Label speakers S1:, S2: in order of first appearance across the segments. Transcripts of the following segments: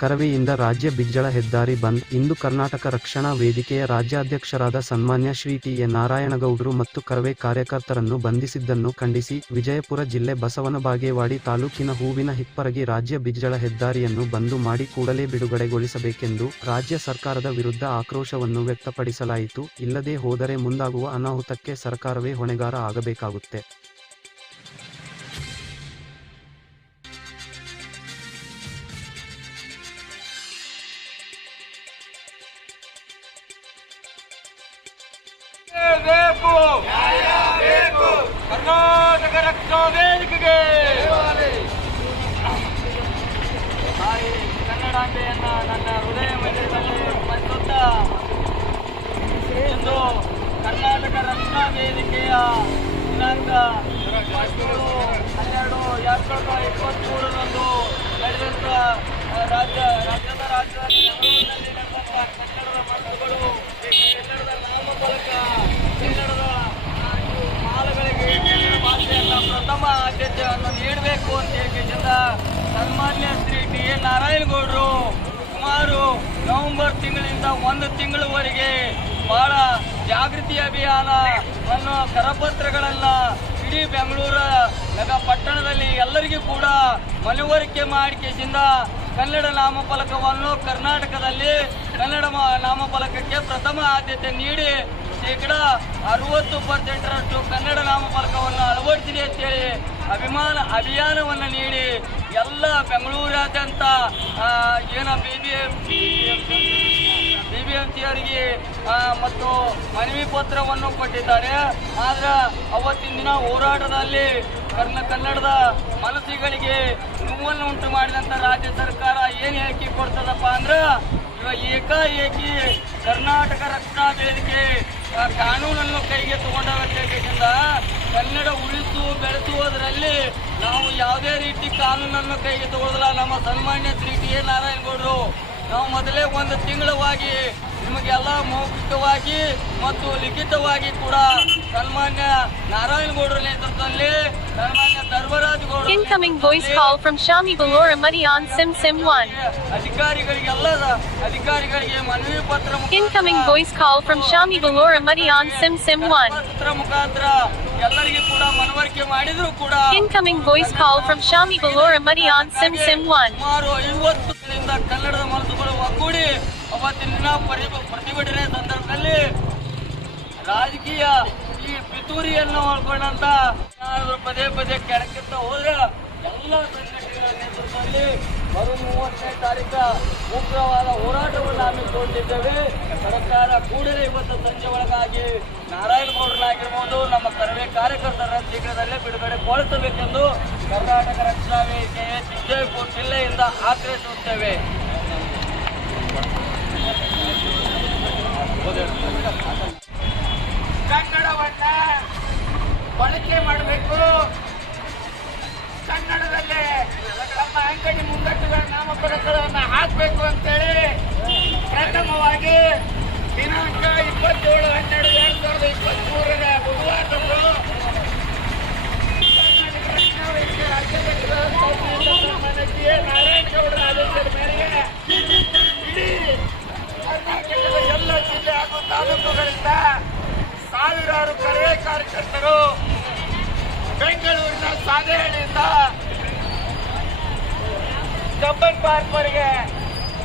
S1: ಕರವೆಯಿಂದ ರಾಜ್ಯ ಬಿಜ್ಜಳ ಹೆದ್ದಾರಿ ಬಂದ್. ಇಂದು ಕರ್ನಾಟಕ ರಕ್ಷಣಾ ವೇದಿಕೆಯ ರಾಜ್ಯಾಧ್ಯಕ್ಷರಾದ ಸನ್ಮಾನ್ಯ ಶ್ರೀ ಟಿ ಎ ನಾರಾಯಣಗೌಡರು ಮತ್ತು ಕರವೇ ಕಾರ್ಯಕರ್ತರನ್ನು ಬಂಧಿಸಿದ್ದನ್ನು ಖಂಡಿಸಿ ವಿಜಯಪುರ ಜಿಲ್ಲೆ ಬಸವನ ಬಾಗೇವಾಡಿ ತಾಲೂಕಿನ ಹೂವಿನ ಹಿಪ್ಪರಗಿ ರಾಜ್ಯ ಬಿಜ್ಜಳ ಹೆದ್ದಾರಿಯನ್ನು ಬಂದು ಮಾಡಿ ಕೂಡಲೇ ಬಿಡುಗಡೆಗೊಳಿಸಬೇಕೆಂದು ರಾಜ್ಯ ಸರ್ಕಾರದ ವಿರುದ್ಧ ಆಕ್ರೋಶವನ್ನು ವ್ಯಕ್ತಪಡಿಸಲಾಯಿತು. ಇಲ್ಲದೇ ಹೋದರೆ ಮುಂದಾಗುವ ಅನಾಹುತಕ್ಕೆ ಸರ್ಕಾರವೇ ಹೊಣೆಗಾರ ಆಗಬೇಕಾಗುತ್ತೆ.
S2: ಬೇಕು. ಕರ್ನಾಟಕ ರಕ್ಷಣಾ ವೇದಿಕೆಗೆ. ತಾಯಿ ಕನ್ನಡಾಂಬೆಯನ್ನ ನನ್ನ ಹೃದಯ ಮಂದಿರದಲ್ಲಿ ಸ್ಮರಿಸುತ್ತಾ ಇಂದು ಕರ್ನಾಟಕ ರಕ್ಷಣಾ ವೇದಿಕೆಯ ದಿನಾಂಕ ಇಪ್ಪತ್ತೇಳು ಹನ್ನೆರಡು ಎರಡು ಸಾವಿರದ ಇಪ್ಪತ್ತ್ಮೂರರಂದು ನಡೆದಂಥ ರಾಜ್ಯ, ರಾಜ್ಯದ ರಾಜಧಾನಿ ಬೆಂಗಳೂರಿನಲ್ಲಿ ನಡೆದಂಥ ಕನ್ನಡದ ಮನಸ್ಸುಗಳು ಪ್ರಥಮ ಆದ್ಯತೆಯನ್ನು ನೀಡಬೇಕು ಅಂತ ಹೇಳಿದ ಸನ್ಮಾನ್ಯ ಶ್ರೀ ಟಿ ಎ ನಾರಾಯಣಗೌಡರು ಸುಮಾರು ನವೆಂಬರ್ ತಿಂಗಳಿಂದ ಒಂದು ತಿಂಗಳವರೆಗೆ ಬಹಳ ಜಾಗೃತಿ ಅಭಿಯಾನ ಅನ್ನೋ ಕರಪತ್ರಗಳನ್ನ ಇಡೀ ಬೆಂಗಳೂರ ನಗ ಪಟ್ಟಣದಲ್ಲಿ ಎಲ್ಲರಿಗೂ ಕೂಡ ಮನವರಿಕೆ ಮಾಡಿಕೆಯಿಂದ ಕನ್ನಡ ನಾಮಫಲಕವನ್ನು ಕರ್ನಾಟಕದಲ್ಲಿ ಕನ್ನಡ ನಾಮಫಲಕಕ್ಕೆ ಪ್ರಥಮ ಆದ್ಯತೆ ನೀಡಿ ಶೇಕಡಾ ಅರವತ್ತು ಪರ್ಸೆಂಟರಷ್ಟು ಕನ್ನಡ ನಾಮಫಲಕವನ್ನು ಅಳವಡಿಸಿದೆ ಅಂತೇಳಿ ಅಭಿಮಾನ, ಅಭಿಯಾನವನ್ನು ನೀಡಿ ಎಲ್ಲ ಬೆಂಗಳೂರಾದ್ಯಂತ ಏನ B B M B B M C ಅವರಿಗೆ ಮತ್ತು ಮನವಿ ಪತ್ರವನ್ನು ಕೊಟ್ಟಿದ್ದಾರೆ. ಆದ್ರೆ ಅವತ್ತಿನ ದಿನ ಹೋರಾಟದಲ್ಲಿ ಕರ್ನ ಕನ್ನಡದ ಮನಸ್ಸಿಗಳಿಗೆ ನೋವನ್ನು ಉಂಟು ಮಾಡಿದಂಥ ರಾಜ್ಯ ಸರ್ಕಾರ ಏನು ಹೇಳಿಕೆ ಕೊಡ್ತದಪ್ಪ ಅಂದ್ರೆ ಇವಾಗ ಏಕಾಏಕಿ ಕರ್ನಾಟಕ ರಕ್ಷಣಾ ವೇದಿಕೆ ಕಾನೂನನ್ನು ಕೈಗೆ ತಗೊಂಡ ವ್ಯಕ್ತಿಯಿಂದ ಕನ್ನಡ ಉಳಿಸು ಬೆಳೆಸುವುದರಲ್ಲಿ ನಾವು ಯಾವುದೇ ರೀತಿ ಕಾನೂನನ್ನು ಕೈಗೆ ತಗೊಳ್ಳೋದಿಲ್ಲ ನಮ್ಮ ಸನ್ಮಾನ್ಯ ಶ್ರೀ ಟಿ ಎ ನಾರಾಯಣಗೌಡರು ನಾವು ಮೊದಲೇ ಒಂದು ತಿಂಗಳವಾಗಿ ನಿಮಗೆಲ್ಲ ಮೌಖಿಕವಾಗಿ ಮತ್ತು ಲಿಖಿತವಾಗಿ ಕೂಡ ಸನ್ಮಾನ್ಯ ನಾರಾಯಣಗೌಡರ ನೇತೃತ್ವದಲ್ಲಿ
S3: ಇನ್ಕಮಿಂಗ್ ವಾಯ್ಸ್ ಕಾಲ್ ಫ್ರಮ್ ಶಾಮಿ ಬಲೋರ ಮರಿ ಆನ್ ಸಿಮ್ ಸಿಮ್ 1
S2: ಅಧಿಕಾರಿಗಳಿಗೆ ಅಧಿಕಾರಿಗಳಿಗೆ ಮನವಿ ಪತ್ರ
S3: ಇನ್ಕಮಿಂಗ್ ವಾಯ್ಸ್ ಕಾಲ್ ಫ್ರಮ್ ಶಾಮಿ ಬಲೋರ ಮರಿ ಆನ್ ಸಿಮ್ ಸಿಮ್ 1
S2: ಪತ್ರ ಕೂಡ ಮನವರಿಕೆ ಮಾಡಿದ್ರು ಕೂಡ
S3: ಇನ್ಕಮಿಂಗ್ ವಾಯ್ಸ್ ಕಾಲ್ ಫ್ರಮ್ ಶಾಮಿ ಬಲೋರ ಮರಿ ಆನ್ ಸಿಮ್ ಸಿಮ್ 1
S2: ಸುಮಾರು ಇವತ್ತು ಕನ್ನಡದ ಮೂಲಕ ಒಗ್ಗೂಡಿ ಅವತ್ತಿನ ಪ್ರತಿಭಟನೆ ಸಂದರ್ಭದಲ್ಲಿ ರಾಜಕೀಯ ಈ ಪಿತೂರಿಯನ್ನು ಒಳಗೊಂಡಂತ ಪದೇ ಪದೇ ಕೆಳಕ್ಕಿಂತ ಹೋದ್ರೆ ಎಲ್ಲ ಸಂಘಟನೆಗಳ ನೇತೃತ್ವದಲ್ಲಿ ಬರುವ ಮೂವತ್ತನೇ ತಾರೀಕ ಉಗ್ರವಾದ ಹೋರಾಟವನ್ನು ಹಮ್ಮಿಕೊಂಡಿದ್ದೇವೆ. ಸರ್ಕಾರ ಕೂಡಲೇ ಇವತ್ತು ಸಂಜೆ ಒಳಗಾಗಿ ನಾರಾಯಣಗೌಡರಾಗಿರ್ಬೋದು ನಮ್ಮ ಕರವೇ ಕಾರ್ಯಕರ್ತರ ಶೀಘ್ರದಲ್ಲೇ ಬಿಡುಗಡೆಗೊಳಿಸಬೇಕೆಂದು ಕರ್ನಾಟಕ ರಕ್ಷಣಾ ವೇದಿಕೆಯ ವಿಜಯಪುರ ಜಿಲ್ಲೆಯಿಂದ ಆಗ್ರಹಿಸುತ್ತೇವೆ. ಕನ್ನಡವನ್ನ ಬಳಕೆ ಮಾಡಬೇಕು. ಕನ್ನಡದಲ್ಲಿ ನಮ್ಮ ಅಂಗಡಿ ಮುಂಗಟ್ಟುಗಳ ನಾಮಫಲಕಗಳನ್ನು ಹಾಕಬೇಕು ಅಂತೇಳಿ ಪ್ರಥಮವಾಗಿ ದಿನಾಂಕ ಇಪ್ಪತ್ತೇಳು, ಹನ್ನೆರಡು, ಎರಡು ಸಾವಿರದ ಬುಧವಾರದಂದು ಕರ್ನಾಟಕ ರಕ್ಷಣಾ ವೇದಿಕೆ ರಾಜ್ಯಾಧ್ಯಕ್ಷರ ಸನ್ಮಾನ್ಯ ಟಿ ಎ ನಾರಾಯಣಗೌಡರ ಆದೇಶದ ಮೇರೆಗೆ ಇಡೀ ಕರ್ನಾಟಕದ ಎಲ್ಲ ಜಿಲ್ಲೆ ಹಾಗೂ ತಾಲೂಕುಗಳಿಂದ ಸಾವಿರಾರು ಕರವೇ ಕಾರ್ಯಕರ್ತರು ಬೆಂಗಳೂರಿನ ಸಾಧೆಹಳ್ಳಿಯಿಂದ ಕಬ್ಬನ್ ಪಾರ್ಕ್ವರೆಗೆ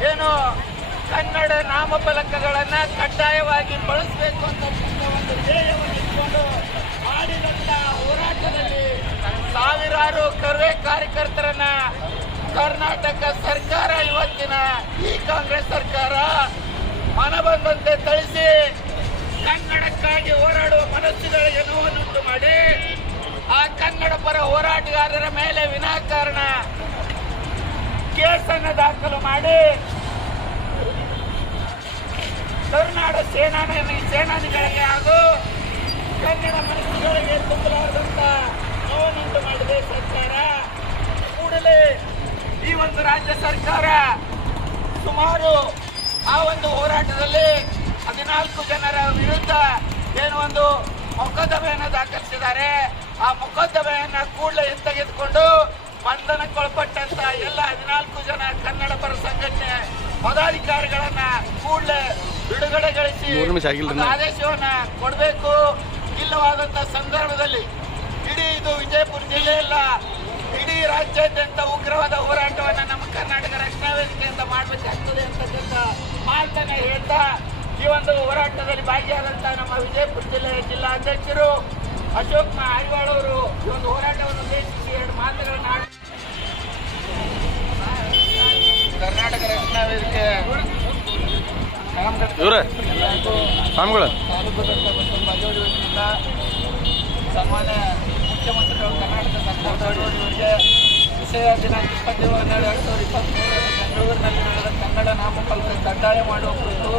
S2: ಏನು ಕನ್ನಡ ನಾಮಫಲಕಗಳನ್ನ ಕಡ್ಡಾಯವಾಗಿ ಬಳಸಬೇಕು ಅಂತ ಒಂದು ಧ್ಯೇಯವನ್ನು ಇಟ್ಕೊಂಡು ಮಾಡಿದಂತ ಹೋರಾಟದಲ್ಲಿ ಸಾವಿರಾರು ಕರ್ವೆ ಕಾರ್ಯಕರ್ತರನ್ನ ಕರ್ನಾಟಕ ಸರ್ಕಾರ ಇವತ್ತಿನ ಈ ಕಾಂಗ್ರೆಸ್ ಸರ್ಕಾರ ಮನಬಂದಂತೆ ಥಳಿಸಿ ಕನ್ನಡಕ್ಕಾಗಿ ಹೋರಾಡುವ ಮನಸ್ಸುಗಳಿಗೆ ಜನವನ್ನುಂಟು ಮಾಡಿ, ಆ ಕನ್ನಡ ಪರ ಹೋರಾಟಗಾರರ ಮೇಲೆ ವಿನಾಕಾರಣ ಕೇಸನ್ನು ದಾಖಲು ಮಾಡಿ ಕರ್ನಾಟಕ ಸೇನಾ ಸೇನಾನಿಗಳಿಗೆ ಹಾಗೂ ಕನ್ನಡ ಮನಸ್ಸುಗಳಿಗೆ ತುಂಬಲಾರದಂತ ನೋವನ್ನುಂಟು ಮಾಡಿದೆ ಸರ್ಕಾರ. ಕೂಡಲೇ ಈ ಒಂದು ರಾಜ್ಯ ಸರ್ಕಾರ ಸುಮಾರು ಆ ಒಂದು ಹೋರಾಟದಲ್ಲಿ ಹದಿನಾಲ್ಕು ಜನರ ವಿರುದ್ಧ ಏನು ಒಂದು ಮೊಕದ್ದಮೆಯನ್ನು ದಾಖಲಿಸಿದ್ದಾರೆ.
S4: ಆ ಮೊಕದ್ದಮೆಯನ್ನ ಕೂಡಲೇ ಹಿಂತೆಗೆದುಕೊಂಡು ಬಂಧನಕ್ಕೊಳಪಟ್ಟಂತ ಎಲ್ಲ ಹದಿನಾಲ್ಕು ಜನ ಕನ್ನಡ ಪರ ಸಂಘಟನೆ ಪದಾಧಿಕಾರಿಗಳನ್ನ ಕೂಡಲೇ ಬಿಡುಗಡೆಗೊಳಿಸಿ ಆದೇಶವನ್ನ ಕೊಡಬೇಕು. ಇಲ್ಲವಾದಂತ ಸಂದರ್ಭದಲ್ಲಿ ಇಡೀ ಇದು ವಿಜಯಪುರ ಜಿಲ್ಲೆಯಲ್ಲ ಇಡೀ ರಾಜ್ಯಾದ್ಯಂತ ಉಗ್ರವಾದ ಹೋರಾಟವನ್ನ ನಮ್ಮ ಕರ್ನಾಟಕ ರಕ್ಷಣಾ ವೇದಿಕೆಯಿಂದ ಮಾಡಬೇಕಾಗ್ತದೆ ಅಂತಕ್ಕಂಥ ಮಾತನ್ನ ಹೇಳ್ತಾ ಈ ಒಂದು ಹೋರಾಟದಲ್ಲಿ ಭಾಗಿಯಾದಂತಹ ನಮ್ಮ ವಿಜಯಪುರ ಜಿಲ್ಲೆಯ ಜಿಲ್ಲಾಧ್ಯಕ್ಷರು ಅಶೋಕ್ ಅರಿವಾಳ್ ಅವರು ಈ ಒಂದು ಹೋರಾಟವನ್ನು ಉದ್ದೇಶಿಸಿ ಎರಡು ಮಾತುಗಳನ್ನು ಆಡ ಕರ್ನಾಟಕ ರಕ್ಷಣಾ ವೇದಿಕೆ ಸನ್ಮಾನ್ಯ ಮುಖ್ಯಮಂತ್ರಿಗಳು ಕರ್ನಾಟಕ ಸರ್ಕಾರದ ವಿಷಯ ದಿನಾಂಕ ಇಪ್ಪತ್ತೇಳು ಹನ್ನೆರಡು ಎರಡು ಸಾವಿರದ ಬೆಂಗಳೂರಿನಲ್ಲಿ ನಡೆದ ಕನ್ನಡ ನಾಮಫಲಕ ಕಡ್ಡಾಯ ಮಾಡುವ ಕುರಿತು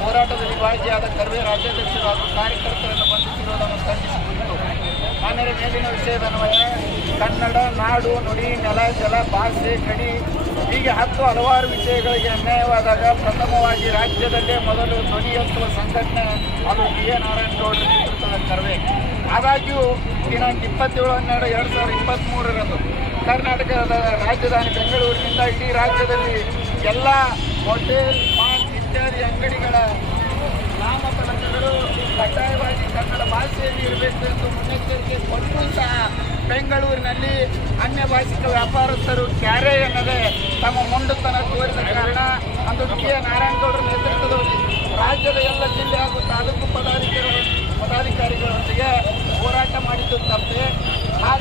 S4: ಹೋರಾಟದಲ್ಲಿ ಭಾಗಿಯಾದ ಕರ್ವೆ ರಾಜ್ಯಾಧ್ಯಕ್ಷರು ಹಾಗೂ ಕಾರ್ಯಕರ್ತರನ್ನು ಬಂಧಿಸಿರುವುದನ್ನು ಖಂಡಿಸಿಕೊಂಡಿತು ಆಮೇಲೆ ಮೇಲಿನ ವಿಷಯದ ಅನ್ವಯ, ಕನ್ನಡ ನಾಡು ನುಡಿ ನೆಲ ಜಲ ಭಾಷೆ ಕಡಿ ಹೀಗೆ ಹತ್ತು ಹಲವಾರು ವಿಷಯಗಳಿಗೆ ಅನ್ಯಾಯವಾದಾಗ ಪ್ರಥಮವಾಗಿ ರಾಜ್ಯದಲ್ಲೇ ಮೊದಲು ಧ್ವನಿ ಎತ್ತುವ ಸಂಘಟನೆ ಅದು ಬಿ ಎ ನಾರಾಯಣಗೌಡರ ನೇತೃತ್ವದ ಕರ್ವೆ. ಆದಾಗ್ಯೂ ದಿನಾಂಕ ಇಪ್ಪತ್ತೇಳು, ಹನ್ನೆರಡು, ಎರಡು ಸಾವಿರದ ಇಪ್ಪತ್ತ್ಮೂರರಂದು ಕರ್ನಾಟಕದ ರಾಜಧಾನಿ ಬೆಂಗಳೂರಿನಿಂದ ಇಡೀ ರಾಜ್ಯದಲ್ಲಿ ಎಲ್ಲ ಹೋಟೆಲ್, ಮಾಲ್ ಇತ್ಯಾದಿ ಅಂಗಡಿಗಳ ನಾಮಫಲಕಗಳು ಕಡ್ಡಾಯವಾಗಿ ಕನ್ನಡ ಭಾಷೆಯಲ್ಲಿ ಇರಬೇಕು ಎಂದು ಮುನ್ನೆಚ್ಚರಿಕೆ ಕೊಟ್ಟರೂ ಸಹ ಬೆಂಗಳೂರಿನಲ್ಲಿ ಅನ್ಯ ಭಾಷಿಕ ವ್ಯಾಪಾರಸ್ಥರು ಕ್ಯಾರೆ ಎನ್ನದೆ ತಮ್ಮ ಮೊಂಡುತನ ತೋರಿದ ಕಾರಣ ಅಂದು ಕೆ. ನಾರಾಯಣಗೌಡರ ನೇತೃತ್ವದಲ್ಲಿ ರಾಜ್ಯದ ಎಲ್ಲ ಜಿಲ್ಲೆ ಹಾಗೂ ತಾಲೂಕು ಪದಾಧಿಕಾರಿಗಳ ಪದಾಧಿಕಾರಿಗಳೊಂದಿಗೆ ಹೋರಾಟ ಮಾಡಿದ್ದು ತಪ್ಪೆ.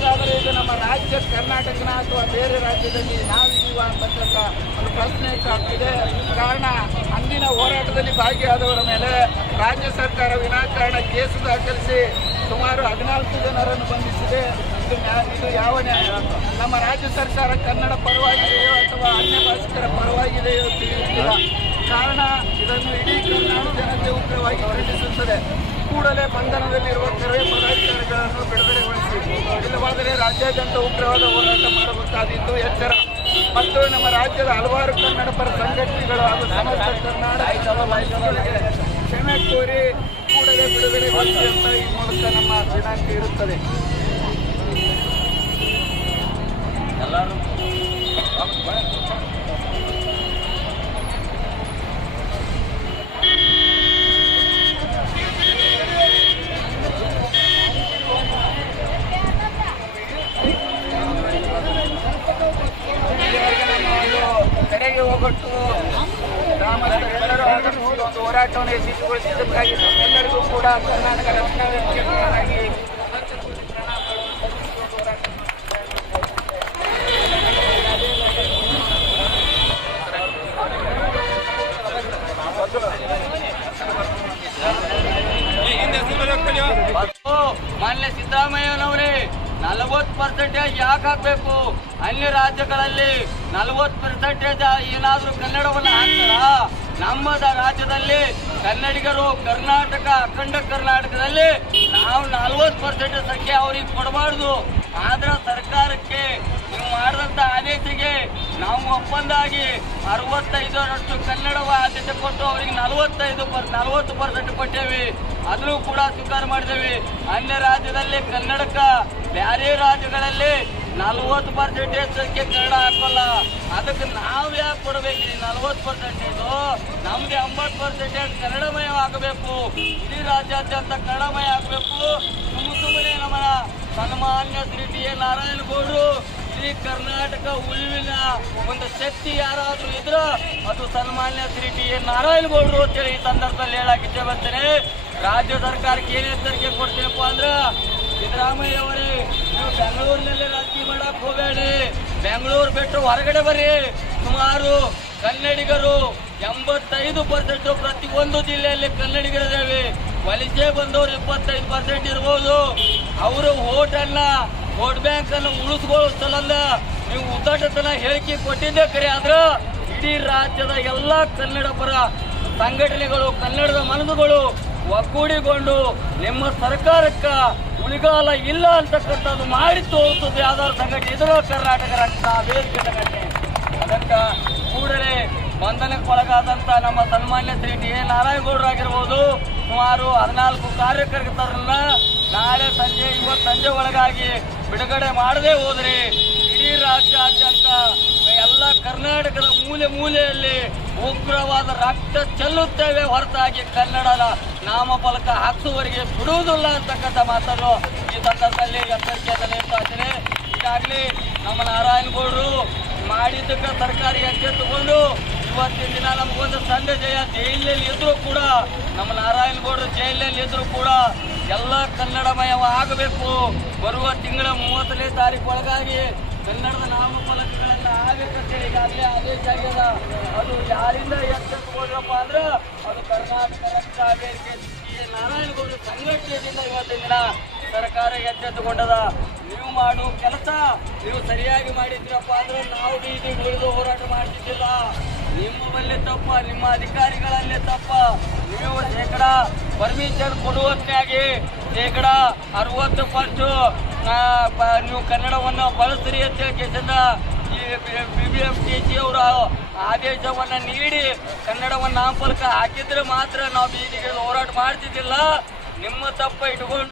S4: ಹಾಗಾದರೆ ಇದು ನಮ್ಮ ರಾಜ್ಯ ಕರ್ನಾಟಕನ ಅಥವಾ ಬೇರೆ ರಾಜ್ಯದಲ್ಲಿ ನಾವಿದ್ದೀವ ಅಂತಕ್ಕಂಥ ಒಂದು ಪ್ರಶ್ನೆ ಆಗ್ತಿದೆ ಕಾರಣ, ಅಂದಿನ ಹೋರಾಟದಲ್ಲಿ ಭಾಗಿಯಾದವರ ಮೇಲೆ ರಾಜ್ಯ ಸರ್ಕಾರ ವಿನಾಕಾರಣ ಕೇಸು ದಾಖಲಿಸಿ ಸುಮಾರು ಹದಿನಾಲ್ಕು ಜನರನ್ನು ಬಂಧಿಸಿದೆ. ಇದು ಇದು ಯಾವ ನ್ಯಾಯ? ನಮ್ಮ ರಾಜ್ಯ ಸರ್ಕಾರ ಕನ್ನಡ ಪರವಾಗಿದೆಯೋ ಅಥವಾ ಅನ್ಯ ಭಾಷಿಕರ ಪರವಾಗಿದೆಯೋ ತಿಳಿಯುತ್ತಿಲ್ಲ. ಕಾರಣ ಇದನ್ನು ಇಡೀ ಕರ್ನಾಟಕ ಜನತೆ ಉಗ್ರವಾಗಿ ಖಂಡಿಸುತ್ತದೆ. ಕೂಡಲೇ ಬಂಧನದಲ್ಲಿರುವ ಕೆರೆ ಪದಾಧಿಕಾರಿಗಳನ್ನು ಬಿಡುಗಡೆಗೊಳಿಸಿ. ಇಲ್ಲವಾದರೆ ರಾಜ್ಯಾದ್ಯಂತ ಉಗ್ರವಾದ ಹೋರಾಟ ಮಾಡಬೇಕಾದಿದ್ದು ಎಚ್ಚರ. ಮತ್ತು ನಮ್ಮ ರಾಜ್ಯದ ಹಲವಾರು ಕನ್ನಡ ಪರ ಸಂಘಟನೆಗಳು ಹಾಗೂ ಸಮಸ್ತ ಕರ್ನಾಟಕ ವೈದ್ಯರಿಗೆ ಕ್ಷಮೆ ಕೋರಿ ಕೂಡಲೇ ಬಿಡುಗಡೆಗೊಳಿಸಿ ಅಂತ ಈ ಮೂಲಕ ನಮ್ಮ ದಿನಾಂಕ ಇರುತ್ತದೆ. ಇಲ್ಲಿವರೆಗೆ ಹಾಕ್ಬೇಕು. ಅನ್ಯ ರಾಜ್ಯಗಳಲ್ಲಿ ನಲವತ್ತು ಪರ್ಸೆಂಟೇಜ್ ಏನಾದ್ರೂ ಕನ್ನಡವನ್ನು ಹಾಕ್ತಾರ? ನಮ್ಮದ ರಾಜ್ಯದಲ್ಲಿ ಕನ್ನಡಿಗರು ಕರ್ನಾಟಕ, ಅಖಂಡ ಕರ್ನಾಟಕದಲ್ಲಿ ನಾವು ನಲ್ವತ್ತು ಪರ್ಸೆಂಟ್ ಸಂಖ್ಯೆ ಅವ್ರಿಗೆ ಕೊಡಬಾರ್ದು. ಆದ್ರ ಸರ್ಕಾರಕ್ಕೆ ನೀವು ಮಾಡಿದಂತ ಆದೇಶಿಗೆ ನಾವು ಒಪ್ಪಂದಾಗಿ ಅರವತ್ತೈದರಷ್ಟು ಕನ್ನಡ ಆದ್ಯತೆ ಕೊಟ್ಟು ಅವರಿಗೆ ನಲವತ್ತೈದು ಪರ್, ನಲವತ್ತು ಪರ್ಸೆಂಟ್ ಕೊಟ್ಟೇವಿ. ಅದನ್ನು ಕೂಡ ಸ್ವೀಕಾರ ಮಾಡಿದೇವಿ. ಅನ್ಯ ರಾಜ್ಯದಲ್ಲಿ ಕನ್ನಡಕ ಬೇರೆ ರಾಜ್ಯಗಳಲ್ಲಿ ನಲವತ್ತು ಪರ್ಸೆಂಟೇಜ್ ಕನ್ನಡ ಹಾಕೋಲ್ಲ. ಅದಕ್ಕೆ ನಾವು ಯಾಕೆ ಕೊಡಬೇಕ್ರಿ? ನಲ್ವತ್ತು ಪರ್ಸೆಂಟೇಜ್ ನಮ್ಗೆ ಎಂಬತ್ತು ಪರ್ಸೆಂಟೇಜ್ ಕನ್ನಡಮಯ ಆಗಬೇಕು? ಇಡೀ ರಾಜ್ಯಾದ್ಯಂತ ಕನ್ನಡಮಯ ಆಗಬೇಕು? ಸುಮ್ಮ ಸುಮ್ಮನೆ ನಮ್ಮ ಸನ್ಮಾನ್ಯ ಶ್ರೀ ಟಿ ಎ. ನಾರಾಯಣಗೌಡರು, ಇಡೀ ಕರ್ನಾಟಕ ಉಳಿವಿನ ಒಂದು ಶಕ್ತಿ ಯಾರಾದ್ರೂ ಇದ್ರ ಅದು ಸನ್ಮಾನ್ಯ ಶ್ರೀ ಟಿ ಎ. ನಾರಾಯಣಗೌಡರು ಅಂತೇಳಿ ಈ ಸಂದರ್ಭದಲ್ಲಿ ಹೇಳಕ್ ಇಚ್ಛೆ ಬರ್ತೇನೆ ರಾಜ್ಯ ಸರ್ಕಾರಕ್ಕೆ ಏನೇ ಎಚ್ಚರಿಕೆ ಕೊಡ್ತೀನಪ್ಪ ಅಂದ್ರ ಸಿದ್ದರಾಮಯ್ಯ ಅವರೇ, ನೀವು ಬೆಂಗಳೂರಿನಲ್ಲಿ ರಾಜಕೀಯ ಮಾಡಕ್ ಹೋಗಬೇಡಿ. ಬೆಂಗಳೂರು ಬಿಟ್ಟು ಹೊರಗಡೆ ಬರ್ರಿ. ಸುಮಾರು ಕನ್ನಡಿಗರು ಎಂಬತ್ತೈದು ಪರ್ಸೆಂಟ್ ಒಂದು ಜಿಲ್ಲೆಯಲ್ಲಿ ಕನ್ನಡಿಗರಿದ್ದೇವೆ ವಲಸೆ ಬಂದವರು ಇಪ್ಪತ್ತೈದು ಪರ್ಸೆಂಟ್ ಇರ್ಬೋದು. ಅವರು ಓಟನ್ನ ವೋಟ್ ಬ್ಯಾಂಕ್ ಅನ್ನು ಉಳಿಸ್ಕೊಳ್ಳೋ ಸಲಂದ ನೀವು ಉದ್ದಟತನ ಹೇಳಿಕೆ ಕೊಟ್ಟಿದ್ದೆ ಕರೆ. ಆದ್ರೆ ಇಡೀ ರಾಜ್ಯದ ಎಲ್ಲ ಕನ್ನಡ ಪರ ಸಂಘಟನೆಗಳು, ಕನ್ನಡದ ಮನಸ್ಸುಗಳು ಒಗ್ಗೂಡಿಕೊಂಡು ನಿಮ್ಮ ಸರ್ಕಾರಕ್ಕ ಉಳಿಗಾಲ ಇಲ್ಲ ಅಂತಕ್ಕಂಥದ್ದು ಮಾಡಿ ತೋರಿಸುತ್ತೆ ಯಾವ್ದಾದ್ರು ಸಂಘಟನೆ ಇದ್ರ ಕರ್ನಾಟಕ ರಕ್ಷಣಾ ವೇದಿಕೆ ಸಂಘಟನೆ ಅದಕ್ಕ ಕೂಡಲೇ ಬಂಧನಕ್ಕೆ ಒಳಗಾದಂತ ನಮ್ಮ ಸನ್ಮಾನ್ಯ ಶ್ರೀ ಡಿ ಎ ನಾರಾಯಣಗೌಡರಾಗಿರ್ಬೋದು ಸುಮಾರು ಹದಿನಾಲ್ಕು ಕಾರ್ಯಕರ್ತರನ್ನ
S2: ನಾಳೆ ಸಂಜೆ, ಇವತ್ತು ಸಂಜೆ ಒಳಗಾಗಿ ಬಿಡುಗಡೆ ಮಾಡದೇ ಹೋದ್ರಿ ಇಡೀ ರಾಜ್ಯಾದ್ಯಂತ ಕರ್ನಾಟಕದ ಮೂಲೆ ಮೂಲೆಯಲ್ಲಿ ಉಗ್ರವಾದ ರಕ್ತ ಚೆಲ್ಲುತ್ತೇವೆ ಹೊರತಾಗಿ ಕನ್ನಡದ ನಾಮಫಲಕ ಹಾಕುವವರಿಗೆ ಬಿಡುವುದಿಲ್ಲ ಅಂತಕ್ಕಂಥ ಮಾತನ್ನು ಈ ಸಂದರ್ಭದಲ್ಲಿ ಎಚ್ಚರಿಕೆಯನ್ನು ನೀಡ್ತಾ ಇದ್ದೇನೆ. ಈಗಾಗಲೇ ನಮ್ಮ ನಾರಾಯಣಗೌಡರು ಮಾಡಿದ್ದಕ್ಕೆ ಸರ್ಕಾರಿ ಎಚ್ಚೆತ್ತುಕೊಂಡು ಇವತ್ತಿನ ದಿನ ನಮಗೊಂದು ಸಂಡೆ ಜಯ ಜೈಲಿನಲ್ಲಿ ಇದ್ರೂ ಕೂಡ, ನಮ್ಮ ನಾರಾಯಣಗೌಡರು ಜೈಲಿನಲ್ಲಿ ಇದ್ರೂ ಕೂಡ ಎಲ್ಲ ಕನ್ನಡಮಯವಾಗಬೇಕು. ಬರುವ ತಿಂಗಳ ಮೂವತ್ತನೇ ತಾರೀಕು ಒಳಗಾಗಿ ಕನ್ನಡದ ನಾಮಫಲಕಗಳೆಲ್ಲ ಆಗಬೇಕಂತೇಳಿ ಈಗಾಗಲೇ ಆದೇಶ ಆಗ್ಯದ. ಅದು ಯಾರಿಂದ ಎಚ್ಚೆತ್ತುಕೊಂಡ್ರಪ್ಪ ಅಂದ್ರೆ ಅದು ಕರ್ನಾಟಕ ರಕ್ಷಾ ವೇದಿಕೆ ನಾರಾಯಣಗೌಡ ಸಂಘಟನೆಯಿಂದ ಇವತ್ತಿನ ದಿನ ಸರ್ಕಾರ ಎಚ್ಚೆತ್ತುಕೊಂಡದ ನೀವು ಮಾಡುವ ಕೆಲಸ, ನೀವು ಸರಿಯಾಗಿ ಮಾಡಿದ್ರಪ್ಪ ಅಂದ್ರೆ ನಾವು ಬೀದಿ ಉಳಿದು ಹೋರಾಟ ಮಾಡ್ತಿದ್ದಿಲ್ಲ. ನಿಮ್ಮ ಬಲ್ಲಿ ತಪ್ಪ, ನಿಮ್ಮ ಅಧಿಕಾರಿಗಳಲ್ಲೇ ತಪ್ಪ. ನೀವು ಶೇಕಡ ಪರ್ಮಿಷನ್ ಕೊಡುವಷ್ಟಾಗಿ ಶೇಕಡ ಅರವತ್ತು ಪರ್ಸು ನೀವು ಕನ್ನಡವನ್ನು ಬಳಸ್ರಿ ಅಂತ ಕೇಸಿಂದ ಈ B B M T C ಅವರು ಆದೇಶವನ್ನು ನೀಡಿ ಕನ್ನಡವನ್ನು ನಾಮಫಲಕ ಹಾಕಿದ್ರೆ ಮಾತ್ರ ನಾವು ಬೀದಿಗೆ ಹೋರಾಟ ಮಾಡ್ತಿದ್ದಿಲ್ಲ. ನಿಮ್ಮ ತಪ್ಪ ಇಟ್ಕೊಂಡು